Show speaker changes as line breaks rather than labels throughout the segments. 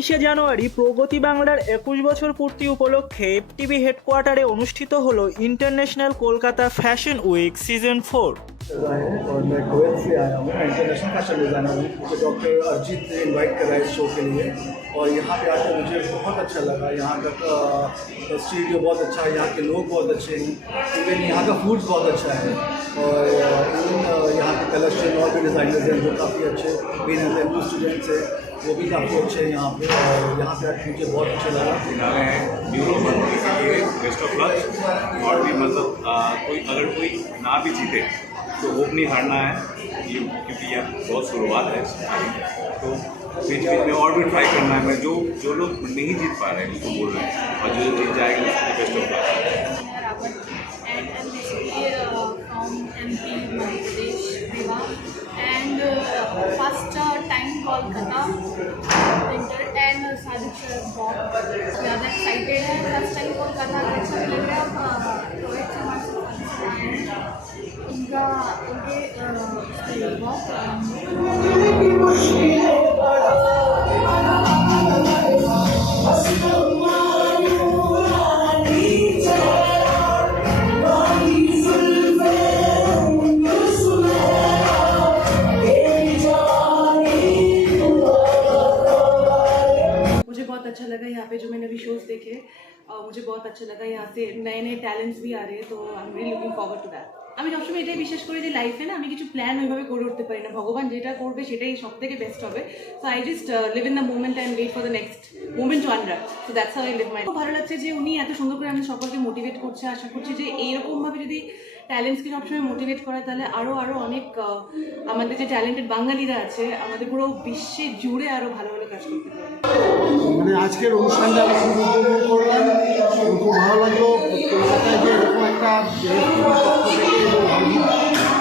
উনিশে জানুয়ারি প্রগতি বাংলার একুশ বছর পূর্তি উপলক্ষে এফটিভি হেডকোয়ার্টারে অনুষ্ঠিত হল international Kolkata fashion week season
four. है और मैं कुवैत से आया हूँ। इंटरनेशनल फ़ैशन डिज़ाइनर हूँ। मुझे डॉक्टर अरजीत ने इनवाइट करा इस शो के लिए। और यहाँ पे आकर मुझे बहुत अच्छा लगा। यहाँ का स्टूडियो बहुत अच्छा है। यहाँ के लोग बहुत अच्छे हैं। इवन यहाँ का फूड्स बहुत अच्छा है। और इवन यहाँ के कलेक्शन और भी डिज़ाइनर्स हैं जो काफ़ी अच्छे मेरे हैं। स्टूडेंट्स हैं। वो भी काफ़ी अच्छे हैं यहाँ पे। और यहाँ पे आकर मुझे बहुत अच्छा लगा।
और भी मतलब कोई अगर कोई ना भी जीते तो होप नहीं हारना है क्योंकि यह बहुत शुरुआत है तो बीच बीच में और भी ट्राई करना है। मैं जो जो लोग नहीं जीत पा रहे हैं, उसको बोल रहे हैं। और जो जीत जाएँगे, उसको बेस्ट
हो पा
मुझे बहुत अच्छा लगा यहाँ पे जो मैंने अभी शोज़ देखे। और मुझे बहुत अच्छा लगा यहाँ से नए नए टैलेंट्स भी आ रहे हैं तो I am really looking forward to that আমি সবসময় এটাই বিশ্বাস করি যে লাইফে না আমি কিছু প্ল্যান ওইভাবে করে উঠতে পারি না। ভগবান যেটা করবে সেটাই সব থেকে বেস্ট হবে so I just live in the moment and wait for the next moment to আনরান so that's I live my খুব ভালো লাগছে যে উনি এত সুন্দর করে আমি সকলকে মোটিভেট করছে। আশা করছি যে এইরকমভাবে যদি ট্যালেন্টসকে সবসময় মোটিভেট করা তাহলে আরও আরও অনেক আহ, আমাদের যে ট্যালেন্টেড বাঙালিরা আছে আমাদের পুরো বিশ্বে জুড়ে আরও ভালো ভালো কাজ করতে পারবে।
মানে আজকের অনুষ্ঠানটা খুব উপভোগ করলাম। খুব ভালো লাগল। একটা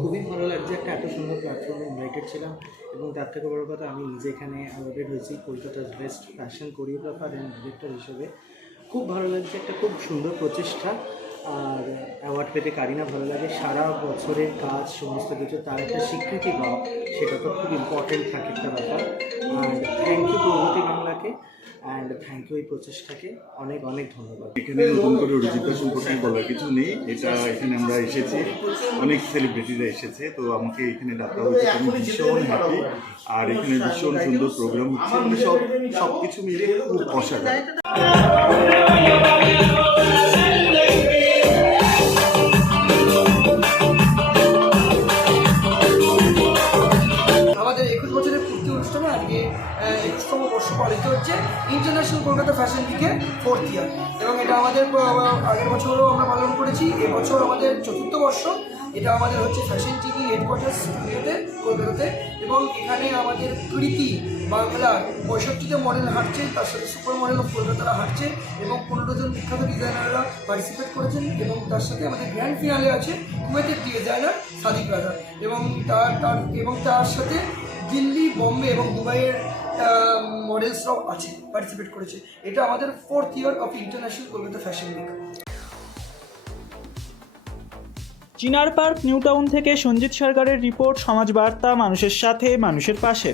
খুবই ভালো লাগছে একটা এত সুন্দর প্ল্যাটফর্মে ইনভাইটেড ছিলাম এবং তার থেকে বড় কথা আমি নিজে এখানে অ্যাওয়ার্ডেড হয়েছি, কলকাতার best fashion choreographer and director হিসেবে। খুব ভালো লাগছে, একটা খুব সুন্দর প্রচেষ্টা। আর অ্যাওয়ার্ড পেতে কারিনা ভালো লাগে, সারা বছরের কাজ, সমস্ত কিছু, তার একটা স্বীকৃতি পাওয়া সেটা তো খুব ইম্পর্টেন্ট থাকে একটা ব্যাপার। অ্যান্ড থ্যাংক ইউ এই প্রচেষ্টাকে। অনেক অনেক ধন্যবাদ।
এখানে নতুন করে অরিজিৎ সম্পর্কে বলার কিছু নেই। এটা এখানে আমরা এসেছি। অনেক সেলিব্রিটিরা এসেছে। তো আমাকে এখানে ডাকা হয়েছে। আমি ভীষণ হ্যাপি আর এখানে ভীষণ সুন্দর প্রোগ্রাম হচ্ছে। মানে সব সব কিছু মিলে খুব অসাধারণ।
কলকাতা ফ্যাশন উইকে ফোর্থ ইয়ার এবং এটা আমাদের আগের বছরও আমরা পালন করেছি, এবছর আমাদের চতুর্থ বর্ষ। এটা আমাদের হচ্ছে ফ্যাশন টিভি হেডকোয়ার্টার স্টুডিওতে কলকাতাতে। এবং এখানে আমাদের কৃতি বাংলার পঁয়ষট্টিতে মডেল হাঁটছে, তার সাথে সুপার মডেল অফ কলকাতারা হাঁটছে, এবং পনেরো জন বিখ্যাত ডিজাইনাররা পার্টিসিপেট করেছেন, এবং তার সাথে আমাদের গ্র্যান্ড ফিনালে আছে কুয়েতের ডিজাইনার সাদিক রাজা। এবং তার তার, এবং তার সাথে দিল্লি, বোম্বে এবং দুবাইয়ের মডেলসরাও আছে পার্টিসিপেট করেছে। এটা আমাদের fourth year of international Kolkata fashion week
Chinar park new town থেকে সঞ্জিত সরকারের রিপোর্ট সমাজ বার্তা মানুষের সাথে, মানুষের পাশে।